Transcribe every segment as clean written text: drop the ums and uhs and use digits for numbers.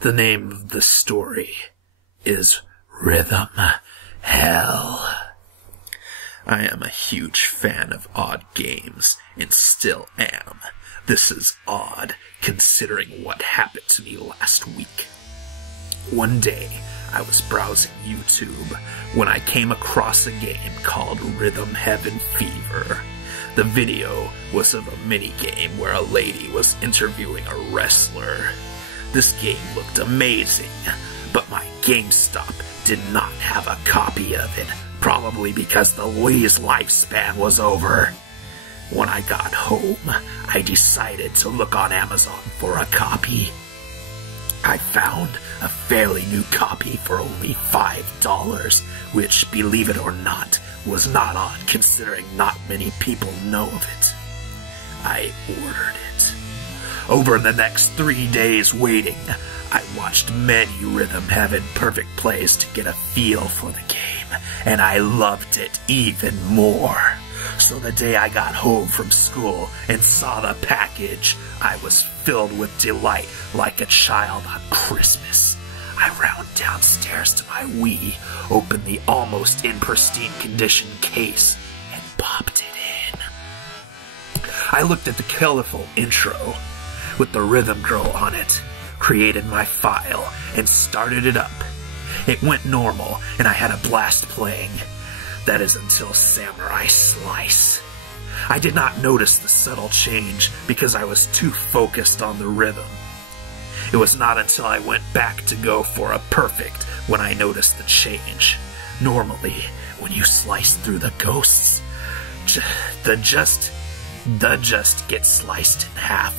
The name of the story is Rhythm Hell. I am a huge fan of odd games, and still am. This is odd, considering what happened to me last week. One day, I was browsing YouTube when I came across a game called Rhythm Heaven Fever. The video was of a mini-game where a lady was interviewing a wrestler. This game looked amazing, but my GameStop did not have a copy of it, probably because the lady's lifespan was over. When I got home, I decided to look on Amazon for a copy. I found a fairly new copy for only $5, which, believe it or not, was not odd considering not many people know of it. I ordered it. Over the next 3 days waiting, I watched many Rhythm Heaven perfect plays to get a feel for the game, and I loved it even more. So the day I got home from school and saw the package, I was filled with delight like a child on Christmas. I ran downstairs to my Wii, opened the almost in pristine condition case, and popped it in. I looked at the colorful intro with the Rhythm Girl on it, created my file, and started it up. It went normal, and I had a blast playing. That is until Samurai Slice. I did not notice the subtle change because I was too focused on the rhythm. It was not until I went back to go for a perfect when I noticed the change. Normally, when you slice through the ghosts, the just get sliced in half.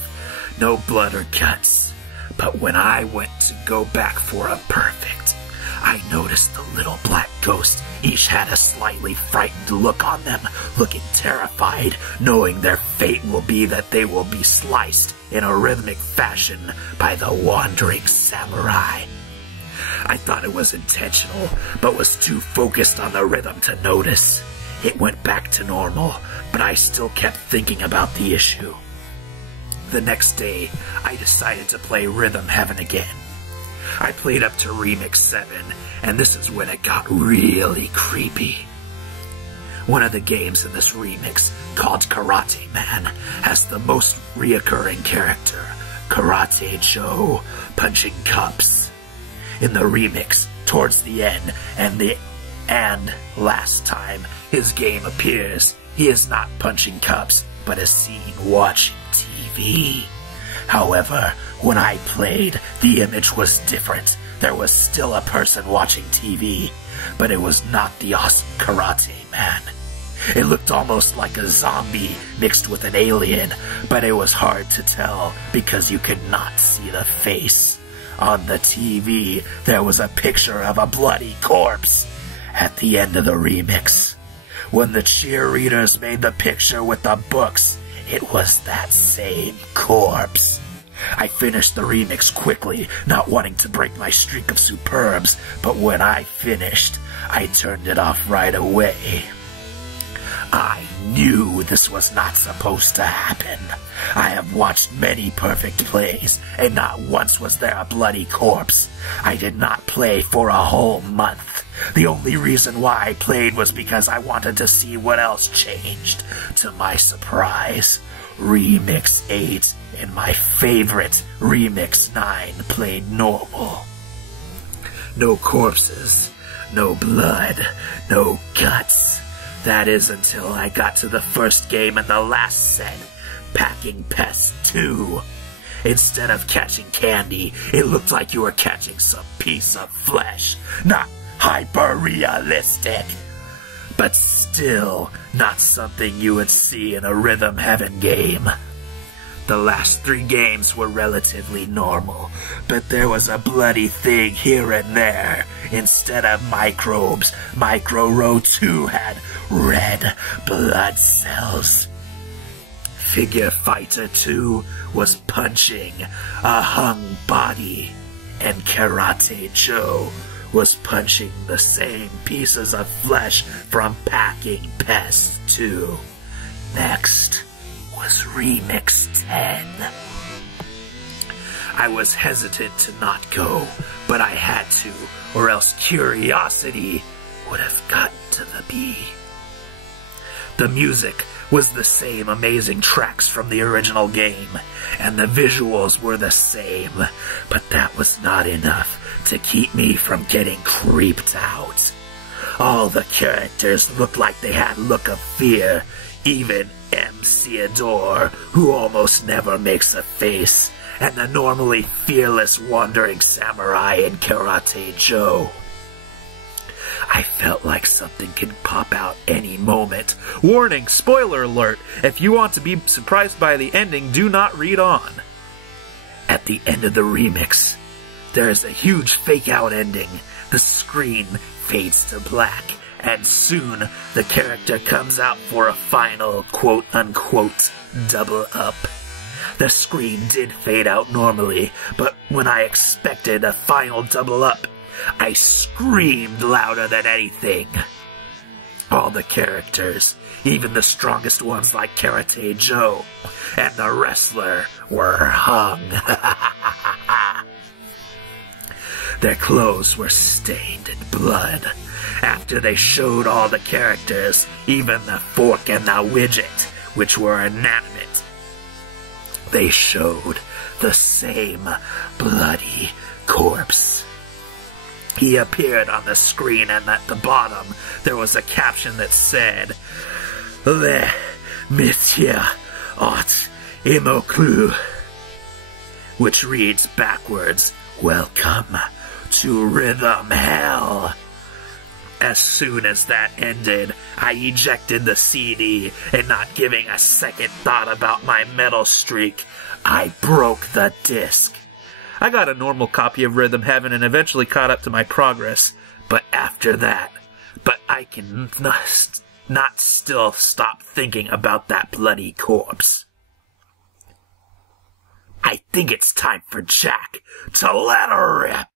No blood or guts. But when I went to go back for a perfect, I noticed the little black ghosts each had a slightly frightened look on them, looking terrified, knowing their fate will be that they will be sliced in a rhythmic fashion by the wandering samurai. I thought it was intentional, but was too focused on the rhythm to notice. It went back to normal, but I still kept thinking about the issue. The next day, I decided to play Rhythm Heaven again. I played up to Remix 7, and this is when it got really creepy. One of the games in this remix, called Karate Man, has the most reoccurring character, Karate Joe, punching cups. In the remix, towards the end, and last time his game appears, he is not punching cups, but is seen watching TV. However, when I played, the image was different. There was still a person watching TV, but it was not the awesome Karate Man. It looked almost like a zombie mixed with an alien, but it was hard to tell because you could not see the face. On the TV, there was a picture of a bloody corpse at the end of the remix. When the cheerleaders made the picture with the books, it was that same corpse. I finished the remix quickly, not wanting to break my streak of superbs, but when I finished, I turned it off right away. I knew this was not supposed to happen. I have watched many perfect plays, and not once was there a bloody corpse. I did not play for a whole month. The only reason why I played was because I wanted to see what else changed. To my surprise, Remix 8 and my favorite, Remix 9, played normal. No corpses, no blood, no guts. That is until I got to the first game in the last set, Packing Pest 2. Instead of catching candy, it looked like you were catching some piece of flesh, not hyper-realistic. But still, not something you would see in a Rhythm Heaven game. The last 3 games were relatively normal, but there was a bloody thing here and there. Instead of microbes, Micro Row 2 had red blood cells. Figure Fighter 2 was punching a hung body, and Karate Joe was punching the same pieces of flesh from Packing Pest 2. Next was Remix 10. I was hesitant to not go, but I had to, or else curiosity would have gotten to the bee. The music was the same amazing tracks from the original game, and the visuals were the same, but that was not enough to keep me from getting creeped out. All the characters looked like they had look of fear, even MC Adore, who almost never makes a face, and the normally fearless wandering samurai in Karate Joe. I felt like something could pop out any moment. Warning, spoiler alert, if you want to be surprised by the ending, do not read on. At the end of the remix, there is a huge fake-out ending. The screen fades to black, and soon the character comes out for a final quote-unquote double up. The screen did fade out normally, but when I expected a final double up, I screamed louder than anything. All the characters, even the strongest ones like Karate Joe and the wrestler, were hung. Their clothes were stained in blood. After they showed all the characters, even the fork and the widget, which were inanimate, they showed the same bloody corpse. He appeared on the screen, and at the bottom there was a caption that said, "Le métier art immoclu," which reads backwards, "Welcome to Rhythm Hell." As soon as that ended, I ejected the CD, and not giving a second thought about my metal streak, I broke the disc. I got a normal copy of Rhythm Heaven and eventually caught up to my progress, but after that, I can not still stop thinking about that bloody corpse. I think it's time for Jack to let her rip.